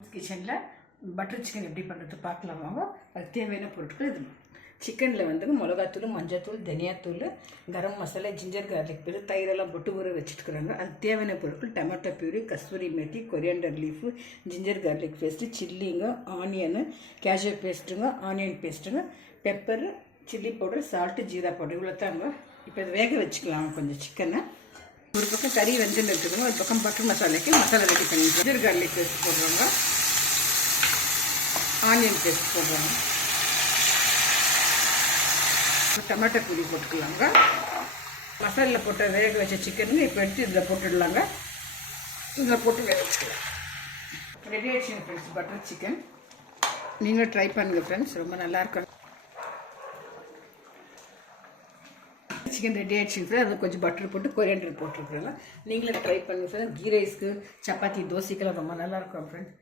கிச்சனில் butter chicken எப்படி பண்ணுறது பார்க்கலாம் வாங்க. அதுக்கு தேவையான பொருட்கள் இது. சிக்கனில் வந்து மிளகாத்தூள், மஞ்சத்தூள், தனியாத்தூள், கரம் மசாலா, ஜிஞ்சர் கார்லிக் பேர், தயிரெல்லாம் போட்டு ஊற வச்சுட்டுருக்குறாங்க. அதுக்கு தேவையான பொருட்கள் tomato puree, kasuri methi, coriander leaf, ginger garlic paste, சில்லிங்க, ஆனியனு, கேஷ்யூ பேஸ்ட்டுங்க, ஆனியன் பேஸ்ட்டுங்க, pepper, chilli powder, salt, jeera powder இவ்வளோ தாங்க. இப்போ இதை வேக வச்சுக்கலாம் கொஞ்சம் சிக்கனை. ஒரு பக்கம் கறி வெந்தில் இருக்குதுங்க, ஒரு பக்கம் பட்டர் மசாலாக்கு மசாலா ரெடி பண்ணி ஜிஞ்சர் கார்லிக் பேஸ்ட் போடுறாங்க, ஆனியன் பேஸ்ட் போடுறாங்க, டொமேட்டோ பூரி போட்டுக்கலாங்க. மசாலில் போட்ட வேக வச்ச சிக்கனுங்க இப்போ எடுத்து இதில் போட்டுடலாங்க. இதில் போட்டு வேக வச்சுக்கலாம். ரெடி ஆகிடுச்சுங்க ஃப்ரெண்ட்ஸ் பட்டர் சிக்கன். நீங்களும் ட்ரை பண்ணுங்கள் ஃப்ரெண்ட்ஸ், ரொம்ப நல்லாயிருக்கும். சிக்கன் ரெடி ஆகிடுச்சுங்க ஃப்ரெண்ட்ஸ். அது கொஞ்சம் பட்டர் போட்டு கொரியாண்டர் போட்டுருக்குறாங்க. நீங்களும் ட்ரை பண்ணுங்கள் ஃப்ரெண்ட்ஸ். கீ ரைஸ்க்கு, சப்பாத்தி, தோசைக்கெல்லாம் ரொம்ப நல்லாயிருக்கும் ஃப்ரெண்ட்ஸ்.